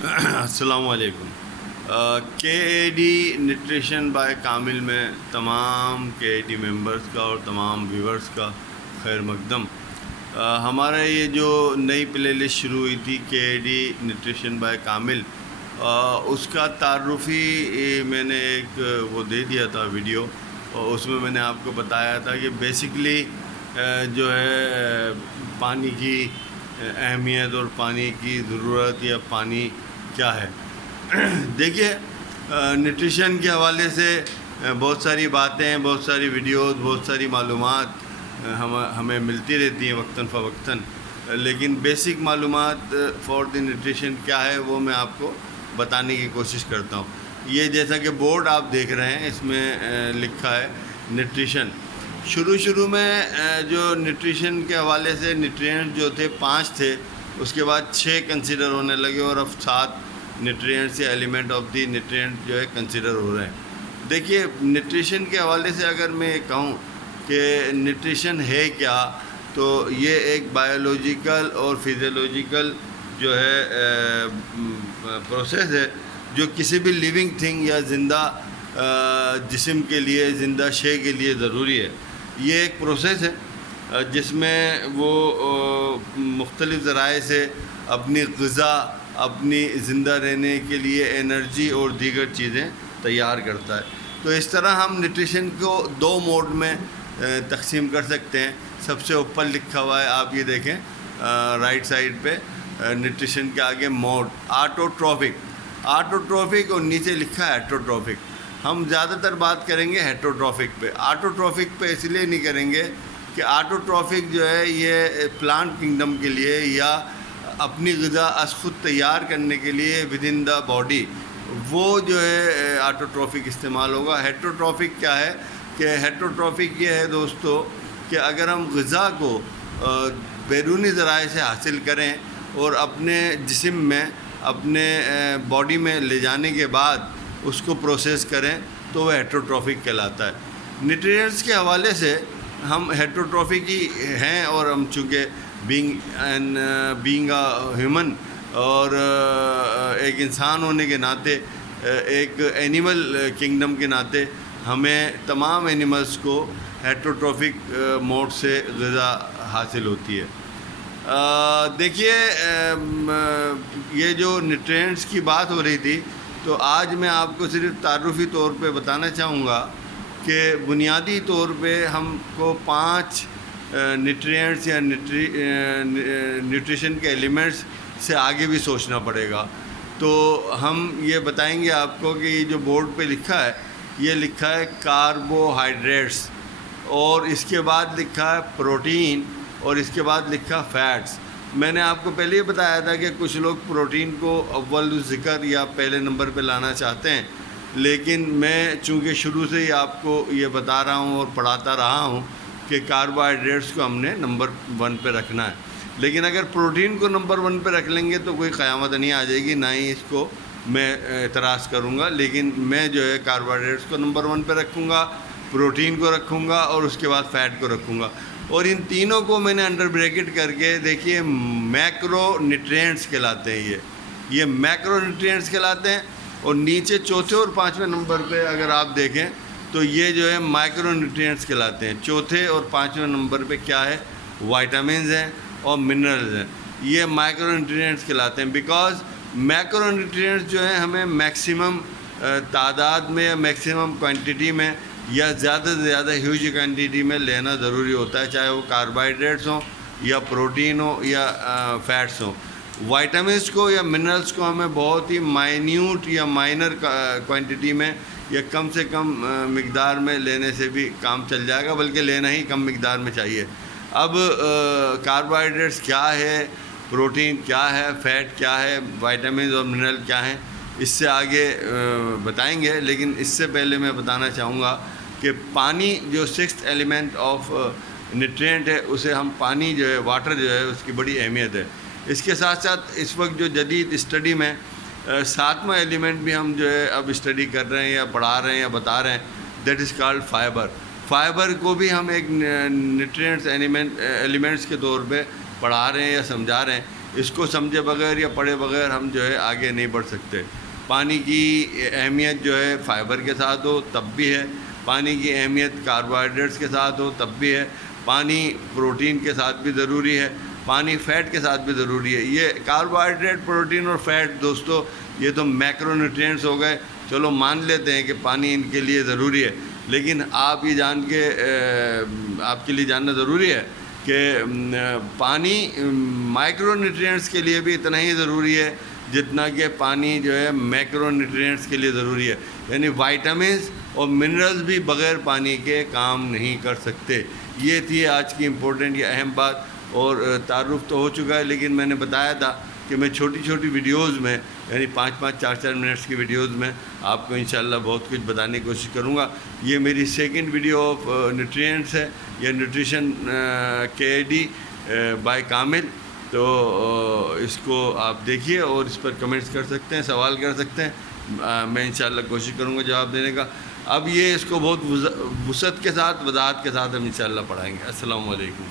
السلام علیکم۔ کے اے ڈی نیوٹریشن بائی کامل میں تمام کے اے ڈی ممبرس کا اور تمام ویورز کا خیر مقدم۔ ہمارا یہ جو نئی پلے لسٹ شروع ہوئی تھی کے اے ڈی نیوٹریشن بائی کامل، اس کا تعارفی میں نے ایک وہ دے دیا تھا ویڈیو، اور اس میں نے آپ کو بتایا تھا کہ بیسکلی جو ہے پانی کی اہمیت اور پانی کی ضرورت یا پانی کیا ہے۔ دیکھیے، نیوٹریشن کے حوالے سے بہت ساری باتیں، بہت ساری ویڈیوز، بہت ساری معلومات ہمیں ملتی رہتی ہیں وقتاً فوقتاً، لیکن بیسک معلومات فار دی نیوٹریشن کیا ہے وہ میں آپ کو بتانے کی کوشش کرتا ہوں۔ یہ جیسا کہ بورڈ آپ دیکھ رہے ہیں، اس میں لکھا ہے نیوٹریشن۔ شروع میں جو نیوٹریشن کے حوالے سے نیوٹرینٹ جو تھے 5 تھے، اس کے بعد 6 کنسیڈر ہونے لگے، اور اب 7 نیوٹرینٹس یا ایلیمنٹ آف دی نیوٹرینٹ جو ہے کنسیڈر ہو رہے ہیں۔ دیکھیے، نیوٹریشن کے حوالے سے اگر میں کہوں کہ نیوٹریشن ہے کیا، تو یہ ایک بایولوجیکل اور فزیولوجیکل جو ہے پروسیس ہے جو کسی بھی لیونگ تھنگ یا زندہ جسم کے لیے، زندہ شے کے لیے ضروری ہے۔ یہ ایک پروسیس ہے جس میں وہ مختلف ذرائع سے اپنی غذا، اپنی زندہ رہنے کے لیے انرجی اور دیگر چیزیں تیار کرتا ہے۔ تو اس طرح ہم نیوٹریشن کو 2 موڈ میں تقسیم کر سکتے ہیں۔ سب سے اوپر لکھا ہوا ہے، آپ یہ دیکھیں رائٹ سائڈ پہ، نیوٹریشن کے آگے موڈ آٹوٹروفک اور نیچے لکھا ہے ہیٹروٹروفک۔ ہم زیادہ تر بات کریں گے ہیٹروٹروفک پہ۔ آٹوٹروفک پہ اس لیے نہیں کریں گے کہ آٹوٹروفک جو ہے یہ پلانٹ کنگڈم کے لیے یا اپنی غذا از خود تیار کرنے کے لیے ود ان دا باڈی، وہ جو ہے آٹوٹروفک استعمال ہوگا۔ ہیٹروٹروفک کیا ہے کہ ہیٹروٹروفک یہ ہے دوستو کہ اگر ہم غذا کو بیرونی ذرائع سے حاصل کریں اور اپنے جسم میں، اپنے باڈی میں لے جانے کے بعد اس کو پروسیس کریں تو وہ ہیٹروٹروفک کہلاتا ہے۔ نیوٹرینٹس کے حوالے سے ہم ہیٹروٹروفک ہی ہیں، اور ہم چونکہ بینگ ہیومن اور ایک انسان ہونے کے ناطے، ایک اینیمل کنگڈم کے ناطے، ہمیں تمام اینیملز کو ہیٹروٹروفک موڈ سے غذا حاصل ہوتی ہے۔ دیکھیے، یہ جو نیوٹرینٹس کی بات ہو رہی تھی، تو آج میں آپ کو صرف تعارفی طور پہ بتانا چاہوں گا کہ بنیادی طور پہ ہم کو 5 نیوٹرینٹس یا نیوٹریشن کے ایلیمنٹس سے آگے بھی سوچنا پڑے گا۔ تو ہم یہ بتائیں گے آپ کو کہ یہ جو بورڈ پہ لکھا ہے، یہ لکھا ہے کاربوہائیڈریٹس، اور اس کے بعد لکھا ہے پروٹین، اور اس کے بعد لکھا فیٹس۔ میں نے آپ کو پہلے ہی بتایا تھا کہ کچھ لوگ پروٹین کو اول ذکر یا پہلے نمبر پہ لانا چاہتے ہیں، لیکن میں چونکہ شروع سے ہی آپ کو یہ بتا رہا ہوں اور پڑھاتا رہا ہوں کہ کاربوہائیڈریٹس کو ہم نے نمبر 1 پہ رکھنا ہے۔ لیکن اگر پروٹین کو نمبر 1 پہ رکھ لیں گے تو کوئی قیامت نہیں آ جائے گی، نہ ہی اس کو میں اعتراض کروں گا، لیکن میں جو ہے کاربوہائیڈریٹس کو نمبر 1 پہ رکھوں گا، پروٹین کو رکھوں گا، اور اس کے بعد فیٹ کو رکھوں گا۔ اور ان تینوں کو میں نے انڈر بریکٹ کر کے، دیکھیے، میکرو نیوٹرینٹس کہلاتے ہیں۔ یہ میکرو نیوٹرینٹس کہلاتے ہیں، اور نیچے چوتھے اور 5ویں نمبر پہ اگر آپ دیکھیں تو یہ جو ہے مائکرو نیوٹرینٹس کہلاتے ہیں۔ چوتھے اور 5ویں نمبر پہ کیا ہے؟ وائٹامنز ہیں اور منرلز ہیں۔ یہ مائکرو نیوٹرینٹس کہلاتے ہیں، بیکاز میکرو نیوٹرینٹس جو ہیں ہمیں میکسیمم تعداد میں یا میکسیمم کوانٹٹی میں یا زیادہ سے زیادہ ہیوج کوانٹٹی میں لینا ضروری ہوتا ہے، چاہے وہ کاربوہائیڈریٹس ہوں یا پروٹین ہو یا فیٹس ہوں۔ وائٹامنس کو یا منرلس کو ہمیں بہت ہی مائنیوٹ یا مائنر کوانٹٹی میں یا کم سے کم مقدار میں لینے سے بھی کام چل جائے گا، بلکہ لینا ہی کم مقدار میں چاہیے۔ اب کاربوہائیڈریٹس کیا ہے، پروٹین کیا ہے، فیٹ کیا ہے، وائٹامنز اور منرل کیا ہیں، اس سے آگے بتائیں گے، لیکن اس سے پہلے میں بتانا چاہوں گا کہ پانی جو 6th ایلیمنٹ آف نیوٹرینٹ ہے، اسے ہم پانی جو ہے، واٹر جو ہے، اس کی بڑی اہمیت ہے۔ اس کے ساتھ ساتھ اس وقت جو جدید اسٹڈی میں 7واں ایلیمنٹ بھی ہم جو ہے اب اسٹڈی کر رہے ہیں یا پڑھا رہے ہیں یا بتا رہے ہیں، دیٹ از کالڈ فائبر کو بھی ہم ایک نیوٹرینٹس ایلیمنٹس کے طور پہ پڑھا رہے ہیں یا سمجھا رہے ہیں۔ اس کو سمجھے بغیر یا پڑھے بغیر ہم جو ہے آگے نہیں بڑھ سکتے۔ پانی کی اہمیت جو ہے فائبر کے ساتھ ہو تب بھی ہے، پانی کی اہمیت کاربوہائیڈریٹس کے ساتھ ہو تب بھی ہے، پانی پروٹین کے ساتھ بھی ضروری ہے، پانی فیٹ کے ساتھ بھی ضروری ہے۔ یہ کاربوہائیڈریٹ، پروٹین اور فیٹ دوستو یہ تو میکرو نیوٹرینٹس ہو گئے، چلو مان لیتے ہیں کہ پانی ان کے لیے ضروری ہے، لیکن آپ یہ جان کے آپ کے لیے جاننا ضروری ہے کہ پانی مائکرو نیوٹرینٹس کے لیے بھی اتنا ہی ضروری ہے جتنا کہ پانی جو ہے میکرو نیوٹرینٹس کے لیے ضروری ہے، یعنی وائٹامنس اور منرلز بھی بغیر پانی کے کام نہیں کر سکتے۔ یہ تھی آج کی امپورٹنٹ یا اہم بات، اور تعارف تو ہو چکا ہے، لیکن میں نے بتایا تھا کہ میں چھوٹی چھوٹی ویڈیوز میں یعنی 5-5 4-4 منٹس کی ویڈیوز میں آپ کو انشاءاللہ بہت کچھ بتانے کی کوشش کروں گا۔ یہ میری سیکنڈ ویڈیو آف نیوٹرینٹس ہے، یہ نیوٹریشن KAD بائی کامل، تو اس کو آپ دیکھیے اور اس پر کمنٹس کر سکتے ہیں، سوال کر سکتے ہیں، میں انشاءاللہ کوشش کروں گا جواب دینے کا۔ اب یہ اس کو بہت وسعت کے ساتھ، وضاحت کے ساتھ ہم انشاءاللہ پڑھائیں گے۔ السلام علیکم۔